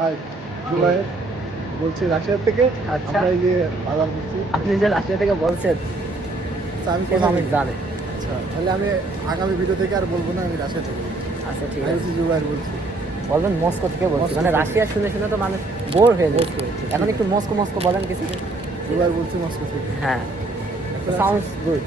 High Jubair বলছি Russia থেকে। আচ্ছা। আমরা এই যে বাজার করছি। আপনি যে রাশিয়া থেকে বলছেন আচ্ছা, আমি সে কোথা আমি থেকে? জানি। আচ্ছা, তাহলে আমি আগামী ভিডিও থেকে আর বলবো না আমি রাশিয়া থেকে বলছি। আচ্ছা ঠিক আমি আছে, হচ্ছে জুবাইর বলছি। বলবেন মস্কো থেকে বলছি, মস্কো মানে থেকে। রাশিয়া শুনে শুনে তো মানুষ বোর হয়ে Bore যাচ্ছে। হয়ে যাচ্ছে, এখন ঠিক একটু মস্কো মস্কো বলেন কিছু। জুবাইর বলছি মস্কো থেকে। হ্যাঁ, আচ্ছা, সাউন্ডস গুড।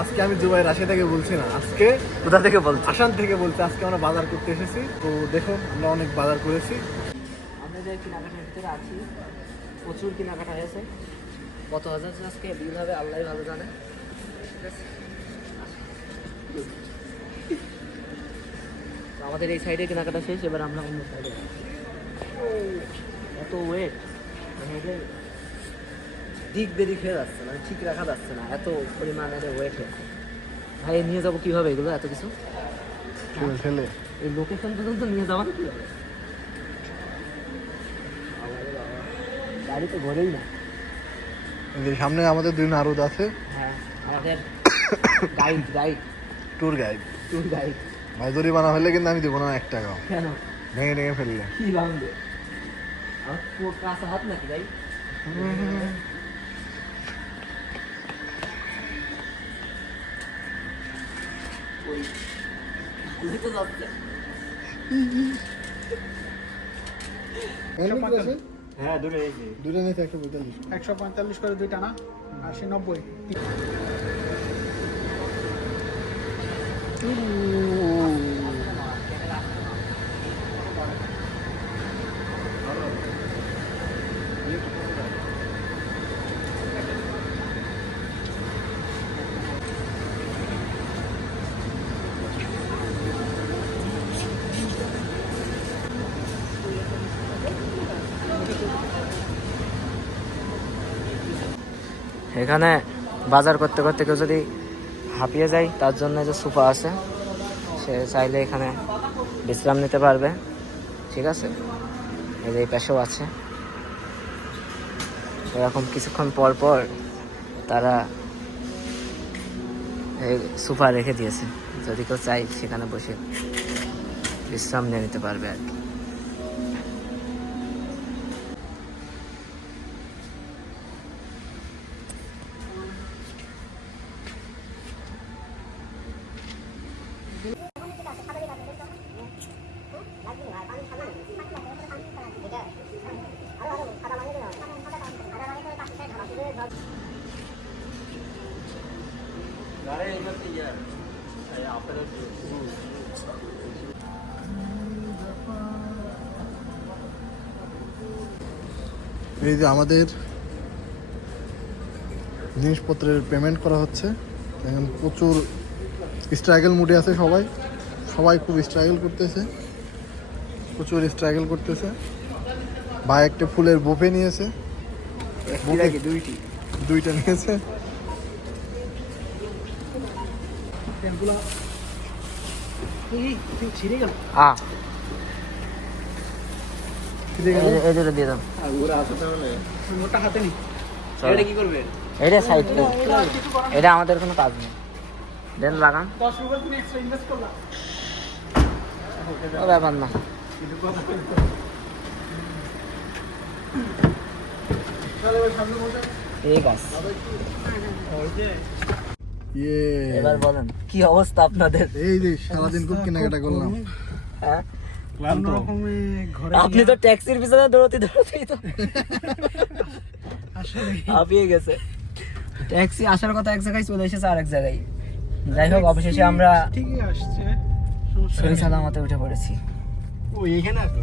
আজকে আমি জুবাই রাশিয়া থেকে বলছি না, আজকে কোথা থেকে বলছি? আসাম থেকে বলছি। আজকে আমরা বাজার করতে এসেছি, তো দেখুন আমরা অনেক বাজার করেছি। আমরা যে কেনাকাটার ভিতরে আছি, প্রচুর কেনাকাটা হয়েছে। কত হাজার যে আজকে বিল হবে আল্লাহ ভালো জানে। ঠিক আছে, তো আমাদের এই সাইডে কেনাকাটা শেষ, এবার আমরা অন্য সাইডে। এত ওয়েট, মানে এটা দিক বেদিক হয়ে যাচ্ছে, মানে ঠিক রাখা যাচ্ছে না, এত পরিমাণের ওয়েট হয়েছে। ভাই নিয়ে যাবো কীভাবে এগুলো এত কিছু? ঠেলে এই লোকেশন পর্যন্ত নিয়ে যাওয়া কি হবে? গাড়ি তো ঘোরেই না। এই যে সামনে আমাদের দুই নারদ আছে, হ্যাঁ, আমাদের guide tour guide. Tour guide. ভাই জরিমানা হলে কিন্তু আমি দেবো না 1 টাকা, কেন? ভেঙে ভেঙে ফেললে। কি ভাঙবে? আমার কাঁচা হাত নাকি ভাই? ওই তুই তো যাচ্ছে। হ্যাঁ, দূরে এই যে দুটো নিতে 145। 145 করে 2টা না, 80 90। এখানে বাজার করতে করতে কেউ যদি হাঁপিয়ে যায়, তার জন্য যে সোফা আছে, সে চাইলে এখানে বিশ্রাম নিতে পারবে। ঠিক আছে, এই যে এই পাশেও আছে। এরকম কিছুক্ষণ পর পর তারা এই সোফা রেখে দিয়েছে, যদি কেউ চাই সেখানে বসে বিশ্রাম নিয়ে নিতে পারবে আর কি। এই যে আমাদের জিনিসপত্রের পেমেন্ট করা হচ্ছে। এখন প্রচুর স্ট্রাগল মুডে আছে সবাই, সবাই খুব স্ট্রাগল করতেছে, প্রচুর স্ট্রাগল করতেছে। ভাই একটা ফুলের বুফে নিয়েছে, দুইটা নিয়েছে। দিয়ে দাও। মোটা হাতে নি। এটা কি করবে? এটা সাইড, এটা আমাদের কোনো কাজ নেই। দেন লাগান, 10 রুপি তুমি এক্সট্রা ইনভেস্ট করলা। ও ব্যাপার না। ঠিক আছে, এবার বলেন কি অবস্থা আপনাদের? এই যে সারাদিন খুব কেনাকাটা করলাম। হ্যাঁ, ঘরে আপনি তো ট্যাক্সির পিছনে দৌড়তে দৌড়তেই তো আসলে হাঁপিয়ে গেছে। ট্যাক্সি আসার কথা এক জায়গায়, চলে এসেছে আরেক জায়গায়। যাই হোক, অবশেষে আমরা ঠিকই আসছে। সহি সালামতে উঠে পড়েছি। ও এখানে আসলো।